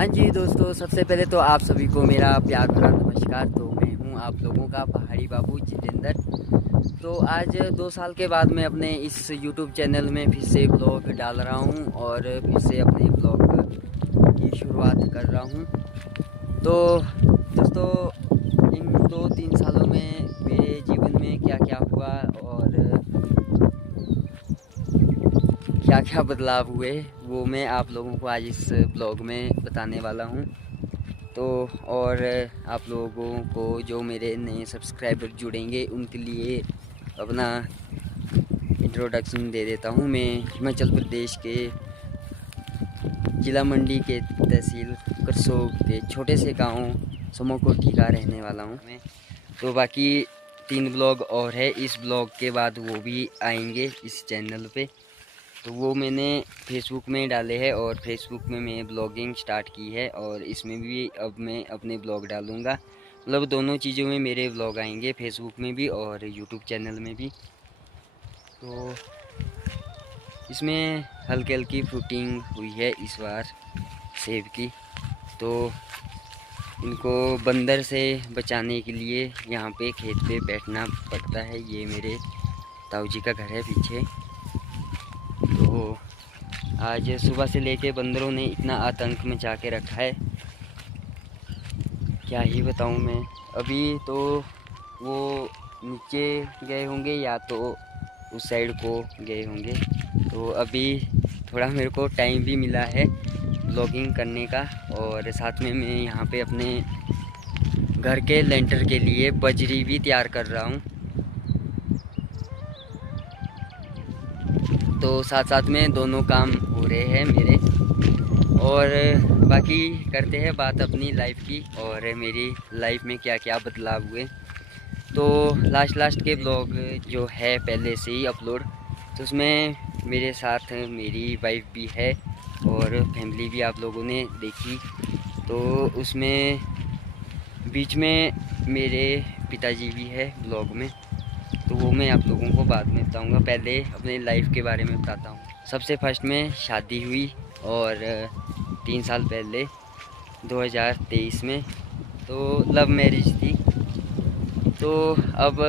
हाँ जी दोस्तों, सबसे पहले तो आप सभी को मेरा प्यार भरा नमस्कार। तो मैं हूँ आप लोगों का पहाड़ी बाबू जितेंद्र। तो आज 2 साल के बाद मैं अपने इस यूट्यूब चैनल में फिर से ब्लॉग डाल रहा हूँ और फिर से अपने ब्लॉग की शुरुआत कर रहा हूँ। तो दोस्तों, इन 2-3 सालों में मेरे जीवन में क्या क्या हुआ और क्या क्या बदलाव हुए, वो मैं आप लोगों को आज इस ब्लॉग में बताने वाला हूँ। तो और आप लोगों को जो मेरे नए सब्सक्राइबर जुड़ेंगे उनके लिए अपना इंट्रोडक्शन दे देता हूँ। मैं हिमाचल प्रदेश के जिला मंडी के तहसील करसोग के छोटे से गांव समोकोठी का रहने वाला हूँ मैं। तो बाकी 3 ब्लॉग और है, इस ब्लॉग के बाद वो भी आएंगे इस चैनल पे। तो वो मैंने फेसबुक में डाले हैं और फेसबुक में मैं ब्लॉगिंग स्टार्ट की है और इसमें भी अब मैं अपने ब्लॉग डालूँगा। मतलब दोनों चीज़ों में मेरे ब्लॉग आएंगे, फेसबुक में भी और यूट्यूब चैनल में भी। तो इसमें हल्की हल्की फ्रूटिंग हुई है इस बार सेब की। तो इनको बंदर से बचाने के लिए यहाँ पे खेत पे बैठना पड़ता है। ये मेरे ताऊ जी का घर है पीछे। तो आज सुबह से लेके बंदरों ने इतना आतंक मचा के रखा है, क्या ही बताऊं मैं। अभी तो वो नीचे गए होंगे या तो उस साइड को गए होंगे। तो अभी थोड़ा मेरे को टाइम भी मिला है ब्लॉगिंग करने का और साथ में मैं यहाँ पे अपने घर के लेंटर के लिए बजरी भी तैयार कर रहा हूँ। तो साथ साथ में दोनों काम हो रहे हैं मेरे। और बाकी करते हैं बात अपनी लाइफ की और मेरी लाइफ में क्या क्या बदलाव हुए। तो लास्ट के ब्लॉग जो है पहले से ही अपलोड, तो उसमें मेरे साथ मेरी वाइफ भी है और फैमिली भी आप लोगों ने देखी। तो उसमें बीच में मेरे पिताजी भी है ब्लॉग में, तो वो मैं आप लोगों को बाद में बताऊंगा। पहले अपने लाइफ के बारे में बताता हूँ। सबसे फर्स्ट में शादी हुई और 3 साल पहले 2023 में, तो लव मैरिज थी। तो अब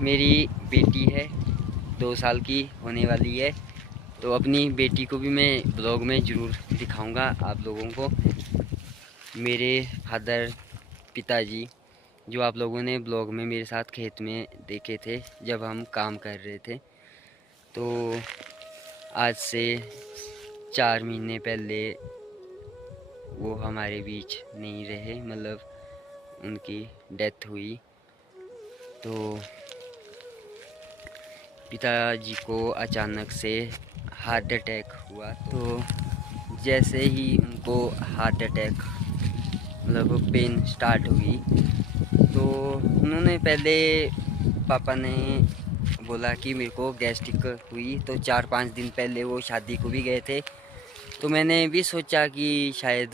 मेरी बेटी है 2 साल की होने वाली है। तो अपनी बेटी को भी मैं ब्लॉग में ज़रूर दिखाऊंगा आप लोगों को। मेरे फादर पिताजी जो आप लोगों ने ब्लॉग में मेरे साथ खेत में देखे थे जब हम काम कर रहे थे, तो आज से 4 महीने पहले वो हमारे बीच नहीं रहे, मतलब उनकी डेथ हुई। तो पिताजी को अचानक से हार्ट अटैक हुआ। तो जैसे ही उनको हार्ट अटैक मतलब पेन स्टार्ट हुई, तो उन्होंने पहले पापा ने बोला कि मेरे को गैस्ट्रिक हुई। तो 4-5 दिन पहले वो शादी को भी गए थे। तो मैंने भी सोचा कि शायद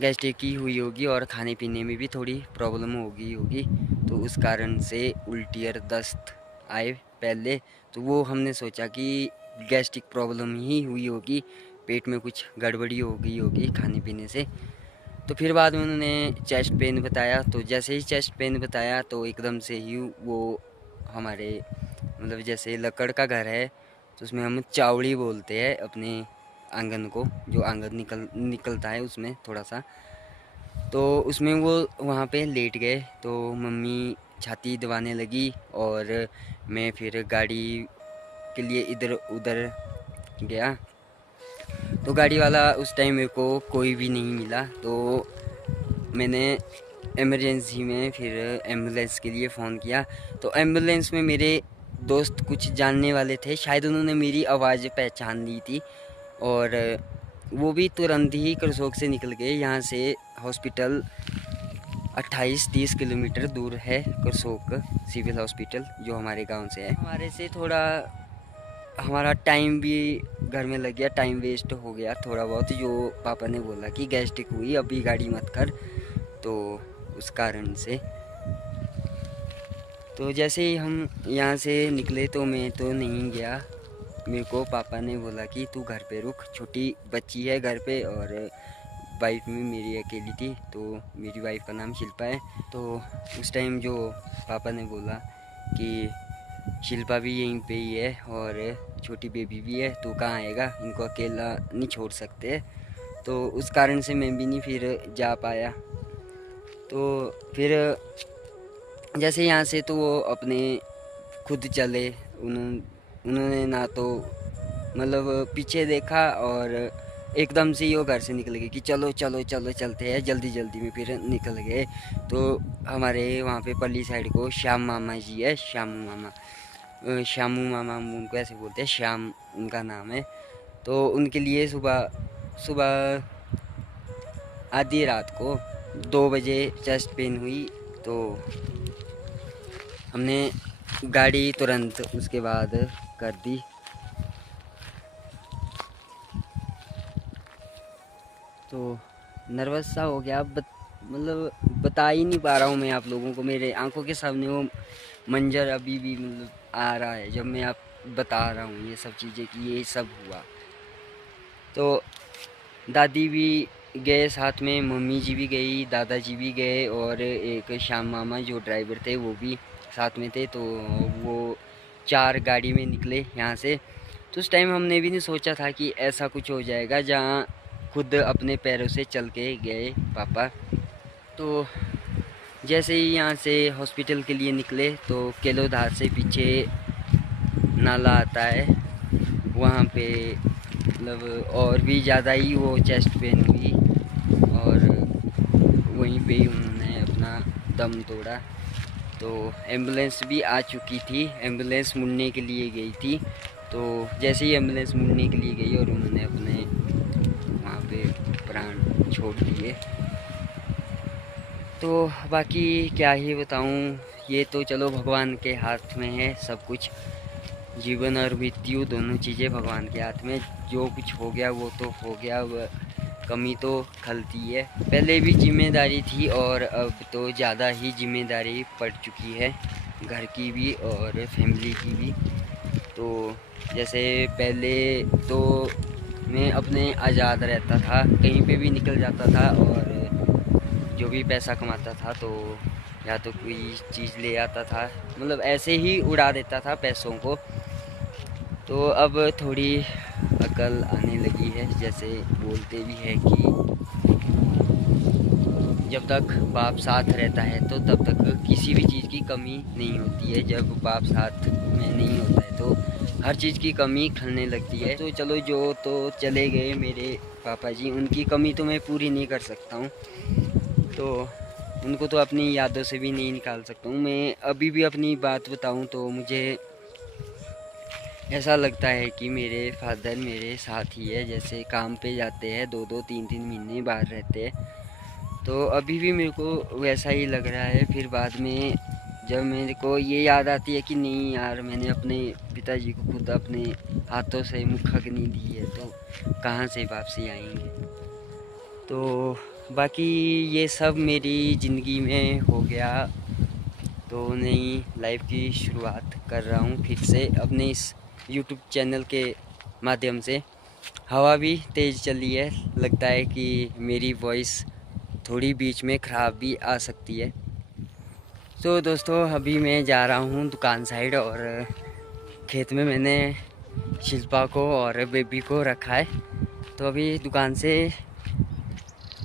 गैस्ट्रिक ही हुई होगी और खाने पीने में भी थोड़ी प्रॉब्लम होगी। तो उस कारण से उल्टी और दस्त आए पहले। तो वो हमने सोचा कि गैस्ट्रिक प्रॉब्लम ही हुई होगी, पेट में कुछ गड़बड़ी हो गई होगी खाने पीने से। तो फिर बाद में उन्होंने चेस्ट पेन बताया। तो जैसे ही चेस्ट पेन बताया तो एकदम से ही वो हमारे मतलब जैसे लकड़ का घर है तो उसमें हम चावड़ी बोलते हैं अपने आंगन को, जो आंगन निकलता है उसमें थोड़ा सा। तो उसमें वो वहाँ पे लेट गए। तो मम्मी छाती दबाने लगी और मैं फिर गाड़ी के लिए इधर उधर गया। तो गाड़ी वाला उस टाइम मेरे को कोई भी नहीं मिला। तो मैंने इमरजेंसी में फिर एम्बुलेंस के लिए फ़ोन किया। तो एम्बुलेंस में मेरे दोस्त कुछ जानने वाले थे, शायद उन्होंने मेरी आवाज़ पहचान ली थी और वो भी तुरंत ही करसोग से निकल गए। यहाँ से हॉस्पिटल 28-30 किलोमीटर दूर है करसोग सिविल हॉस्पिटल, जो हमारे गांव से है। हमारे से थोड़ा हमारा टाइम भी घर में लग गया, टाइम वेस्ट हो गया थोड़ा बहुत। जो पापा ने बोला कि गैस्ट्रिक हुई, अभी गाड़ी मत कर, तो उस कारण से। तो जैसे ही हम यहाँ से निकले तो मैं तो नहीं गया। मेरे को पापा ने बोला कि तू घर पे रुक, छोटी बच्ची है घर पे और वाइफ भी मेरी अकेली थी, तो मेरी वाइफ का नाम शिल्पा है। तो उस टाइम जो पापा ने बोला कि शिल्पा भी यहीं पे ही है और छोटी बेबी भी है, तो कहाँ आएगा, इनको अकेला नहीं छोड़ सकते। तो उस कारण से मैं भी नहीं फिर जा पाया। तो फिर जैसे यहाँ से तो वो अपने खुद चले, उन्होंने ना तो मतलब पीछे देखा और एकदम से ही वो घर से निकल गए कि चलो चलो चलो चलते हैं, जल्दी जल्दी में फिर निकल गए। तो हमारे वहाँ पे पल्ली साइड को श्याम मामा जी है, श्यामू मामा हम उनको ऐसे बोलते हैं, श्याम उनका नाम है। तो उनके लिए सुबह सुबह आधी रात को 2 बजे चेस्ट पेन हुई, तो हमने गाड़ी तुरंत उसके बाद कर दी। तो नर्वस सा हो गया, मतलब बता ही नहीं पा रहा हूँ मैं आप लोगों को। मेरे आंखों के सामने वो मंजर अभी भी मतलब आ रहा है जब मैं आप बता रहा हूँ ये सब चीज़ें कि ये सब हुआ। तो दादी भी गए साथ में, मम्मी जी भी गई, दादाजी भी गए और एक श्याम मामा जो ड्राइवर थे वो भी साथ में थे। तो वो 4 गाड़ी में निकले यहाँ से। तो उस टाइम हमने भी नहीं सोचा था कि ऐसा कुछ हो जाएगा, जहाँ खुद अपने पैरों से चल के गए पापा। तो जैसे ही यहाँ से हॉस्पिटल के लिए निकले तो केलोधार से पीछे नाला आता है, वहाँ पे मतलब और भी ज़्यादा ही वो चेस्ट पेन हुई और वहीं पे ही उन्होंने अपना दम तोड़ा। तो एम्बुलेंस भी आ चुकी थी, एम्बुलेंस मुड़ने के लिए गई थी। तो जैसे ही एम्बुलेंस मुड़ने के लिए गई और उन्होंने अपने वहाँ पे प्राण छोड़ दिए। तो बाकी क्या ही बताऊँ, ये तो चलो भगवान के हाथ में है सब कुछ। जीवन और मृत्यु दोनों चीज़ें भगवान के हाथ में। जो कुछ हो गया वो तो हो गया, कमी तो खलती है। पहले भी जिम्मेदारी थी और अब तो ज़्यादा ही जिम्मेदारी पड़ चुकी है, घर की भी और फैमिली की भी। तो जैसे पहले तो मैं अपने आज़ाद रहता था, कहीं पे भी निकल जाता था और जो भी पैसा कमाता था तो या तो कोई चीज़ ले आता था, मतलब ऐसे ही उड़ा देता था पैसों को। तो अब थोड़ी अकल आने लगी है, जैसे बोलते भी हैं कि जब तक बाप साथ रहता है तो तब तक किसी भी चीज़ की कमी नहीं होती है। जब बाप साथ में नहीं होता है तो हर चीज़ की कमी खलने लगती है। तो चलो, जो तो चले गए मेरे पापा जी, उनकी कमी तो मैं पूरी नहीं कर सकता हूँ, तो उनको तो अपनी यादों से भी नहीं निकाल सकता हूँ। मैं अभी भी अपनी बात बताऊँ तो मुझे ऐसा लगता है कि मेरे फादर मेरे साथ ही है। जैसे काम पे जाते हैं, 2-2 3-3 महीने बाहर रहते हैं, तो अभी भी मेरे को वैसा ही लग रहा है। फिर बाद में जब मेरे को ये याद आती है कि नहीं यार, मैंने अपने पिताजी को खुद अपने हाथों से मुखाग्नि दी है, तो कहाँ से वापसी आएंगे। तो बाकी ये सब मेरी ज़िंदगी में हो गया। तो नई लाइफ की शुरुआत कर रहा हूँ फिर से अपने इस यूट्यूब चैनल के माध्यम से। हवा भी तेज़ चली है, लगता है कि मेरी वॉइस थोड़ी बीच में ख़राब भी आ सकती है। तो दोस्तों, अभी मैं जा रहा हूँ दुकान साइड और खेत में मैंने शिल्पा को और बेबी को रखा है। तो अभी दुकान से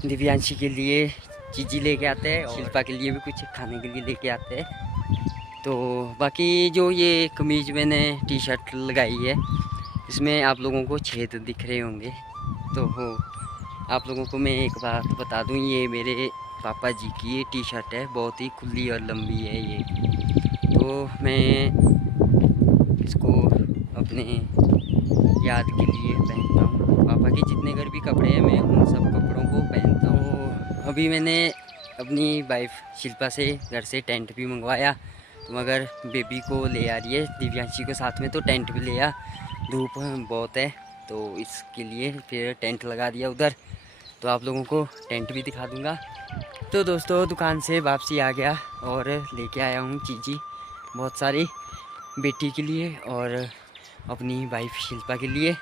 दिव्यांशी के लिए चीज़ी लेके आते हैं और शिल्पा के लिए भी कुछ खाने के लिए लेके आते हैं। तो बाकी जो ये कमीज़ मैंने टी शर्ट लगाई है, इसमें आप लोगों को छेद दिख रहे होंगे। तो आप लोगों को मैं एक बात बता दूं, ये मेरे पापा जी की टी शर्ट है, बहुत ही खुली और लंबी है ये। तो मैं इसको अपने याद के लिए पहनता हूँ। पापा के जितने घर भी कपड़े हैं मैं उन सब कपड़ों को पहनता हूँ। अभी मैंने अपनी वाइफ शिल्पा से घर से टेंट भी मंगवाया, तो मगर बेबी को ले आ रही है दिव्यांशी को साथ में, तो टेंट भी ले आ, धूप बहुत है तो इसके लिए फिर टेंट लगा दिया उधर। तो आप लोगों को टेंट भी दिखा दूंगा। तो दोस्तों, दुकान से वापसी आ गया और लेके आया हूँ चीज़ी बहुत सारी, बेटी के लिए और अपनी वाइफ शिल्पा के लिए।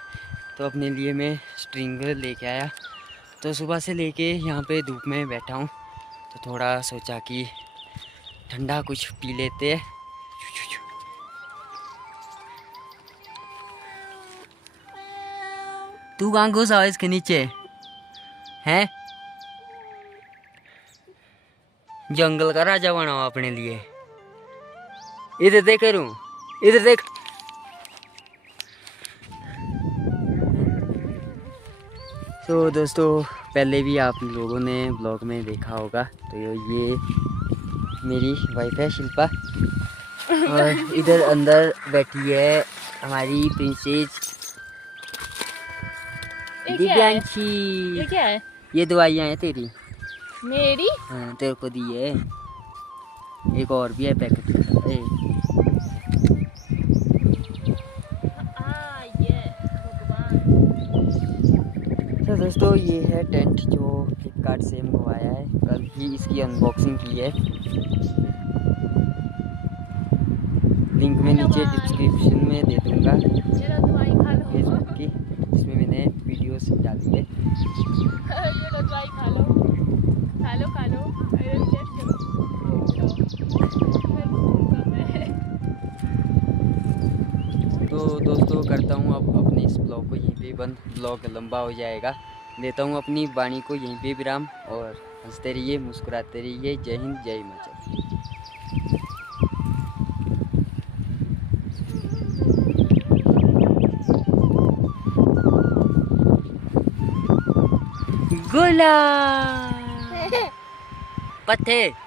तो अपने लिए मैं स्ट्रिंग लेके आया। तो सुबह से लेके यहाँ पे धूप में बैठा हूँ, तो थोड़ा सोचा कि ठंडा कुछ पी लेते हैं। तू कहाँ घुसा है इसके नीचे हैं? जंगल का राजा बना हो अपने लिए। इधर देख करूँ, इधर देख। तो दोस्तों पहले भी आप लोगों ने ब्लॉग में देखा होगा, तो ये मेरी वाइफ है शिल्पा, और इधर अंदर बैठी है हमारी प्रिंसेस दिव्यांशी। ये क्या है? ये दवाइयाँ हैं तेरी। मेरी? हाँ तेरे को दी है। एक और भी है पैकेट। तो दोस्तों ये है टेंट जो फ्लिपकार्ट से मंगवाया है, कल ही इसकी अनबॉक्सिंग की है। लिंक मैं नीचे डिस्क्रिप्शन में दे दूँगा फेसबुक की, जिसमें मैंने वीडियोस डाली है। खा लो। तो दोस्तों करता हूँ अब अपने इस ब्लॉग को यहीं पे बंद, ब्लॉग लंबा हो जाएगा। देता हूँ अपनी वाणी को यहीं पे विराम, और हंसते रहिए, मुस्कुराते रहिए। जय हिंद, जय हिमाचल। गोला पत्ते।